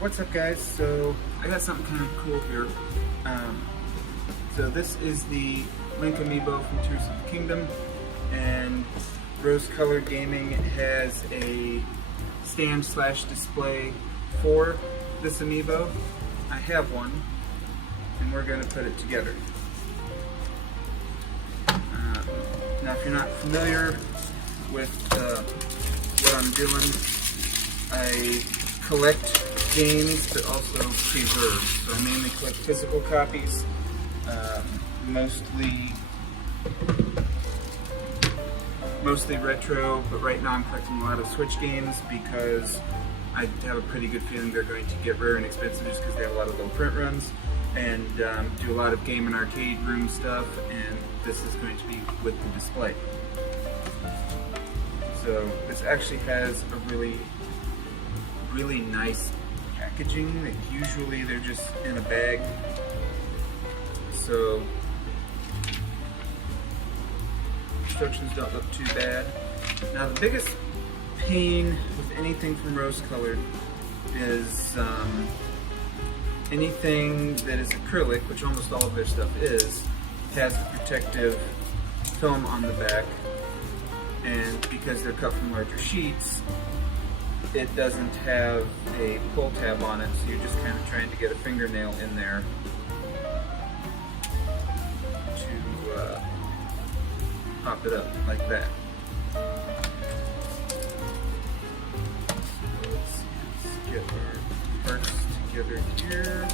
What's up, guys? So I got something kind of cool here. So this is the Link Amiibo from Tears of the Kingdom, and Rose Colored Gaming has a stand/display for this Amiibo. I have one, and we're going to put it together. Now, if you're not familiar with what I'm doing, I collect games but also preserve. So I mainly collect physical copies, mostly retro, but right now I'm collecting a lot of Switch games because I have a pretty good feeling they're going to get rare and expensive just because they have a lot of low print runs, and do a lot of game and arcade room stuff, and this is going to be with the display. So this actually has a really nice packaging. Usually they're just in a bag, so instructions don't look too bad. Now, the biggest pain with anything from Rose Colored is anything that is acrylic, which almost all of their stuff is, has a protective film on the back, and because they're cut from larger sheets, it doesn't have a pull tab on it, so you're just kind of trying to get a fingernail in there to pop it up like that. So let's get our parts together here.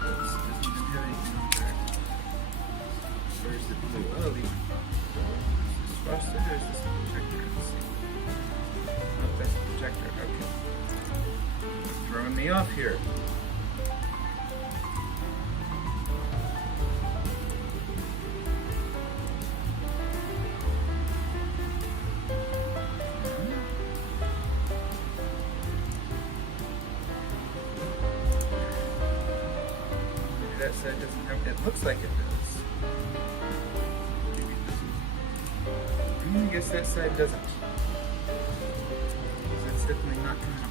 This doesn't even have anything on there. Where's the blue? Oh, is this frosted or is this the protector? Let's see. Oh, that's the protector. Okay. Throwing me off here. That side doesn't have, it looks like it does. I guess that side doesn't. That's definitely not coming off.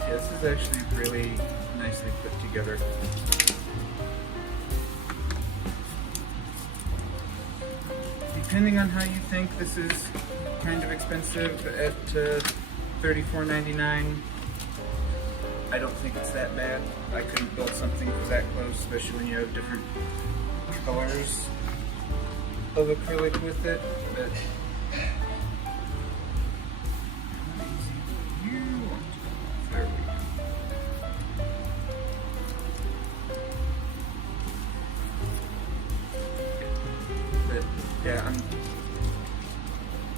Yeah, this is actually really nicely put together. Depending on how you think, this is kind of expensive at $34.99. I don't think it's that bad. I couldn't build something for that close, especially when you have different colors of acrylic with it. But there we go. But yeah, I'm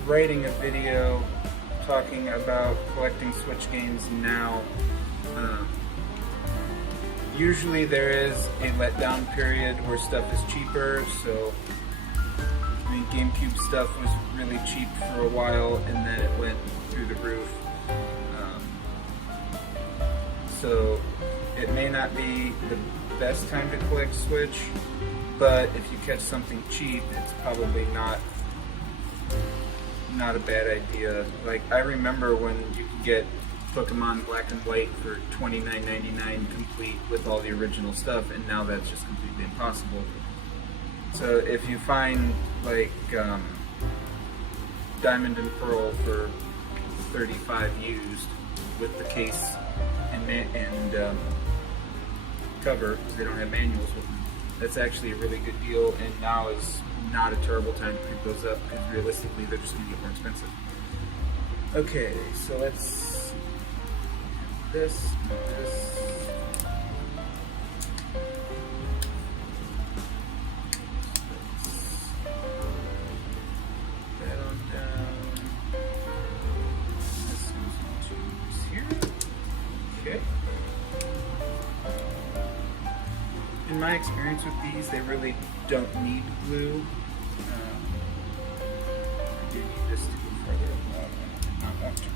writing a video talking about collecting Switch games now. Usually there is a letdown period where stuff is cheaper, so I mean, GameCube stuff was really cheap for a while and then it went through the roof. So it may not be the best time to collect Switch, but if you catch something cheap, it's probably not a bad idea. Like, I remember when you could get Pokemon Black and White for $29.99 complete with all the original stuff, and now that's just completely impossible. So if you find like Diamond and Pearl for $35 used with the case and cover, because they don't have manuals with them, that's actually a really good deal, and now is not a terrible time to pick those up because realistically they're just going to get more expensive. Okay, so let's this. That on down. This goes into here. Okay. In my experience with these, they really don't need glue. I do need this to go further along. I do not want to go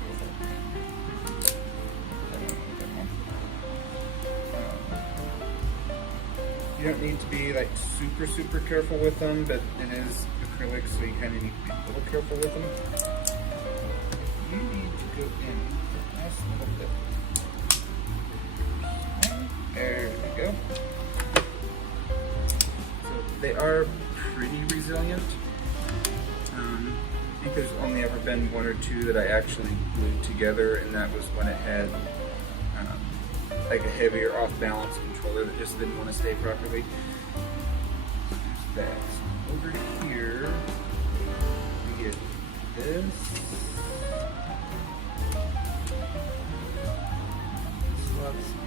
You don't need to be like super careful with them, but it is acrylic, so you kind of need to be a little careful with them. You need to go in just a little bit. There we go. So they are pretty resilient. I think there's only ever been one or two that I actually glued together, and that was when it had like a heavier off-balance controller that just didn't want to stay properly. There's that. So over here, we get this. Slots in.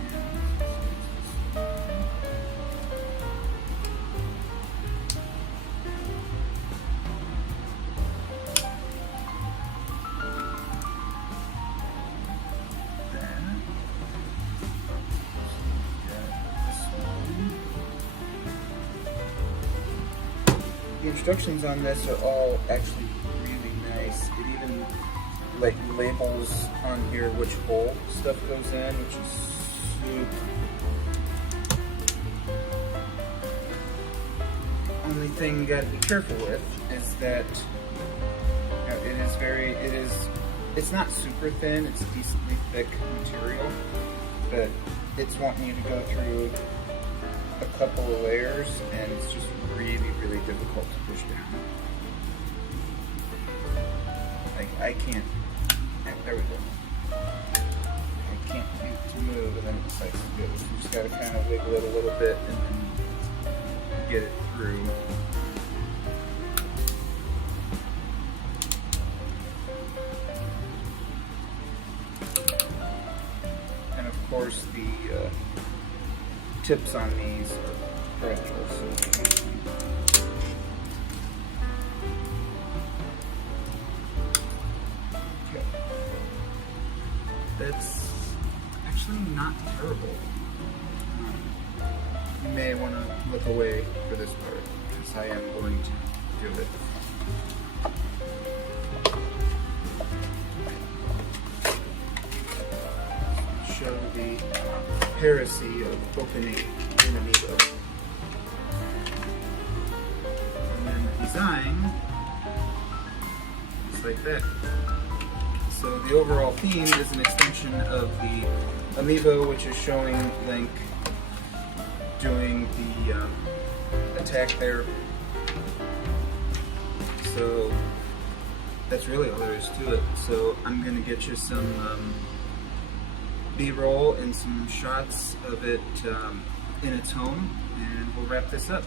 The instructions on this are all actually really nice. It even like labels on here which hole stuff goes in, which is super. Only thing you gotta be careful with is that it's not super thin, it's decently thick material, but it's wanting you to go through a couple of layers, and it's just really difficult to push down. Like I can't, there we go. I can't get it to move, and then it's like good. You just gotta kind of wiggle it a little bit and then get it through. And of course the tips on these are fragile, so okay. That's actually not terrible. You may want to look away for this part, because I am going to do it. Show the heresy of opening an Amiibo. And then the design is like that. So the overall theme is an extension of the Amiibo, which is showing Link doing the attack there. So that's really all there is to it. So I'm going to get you some B-roll and some shots of it in its home, and we'll wrap this up.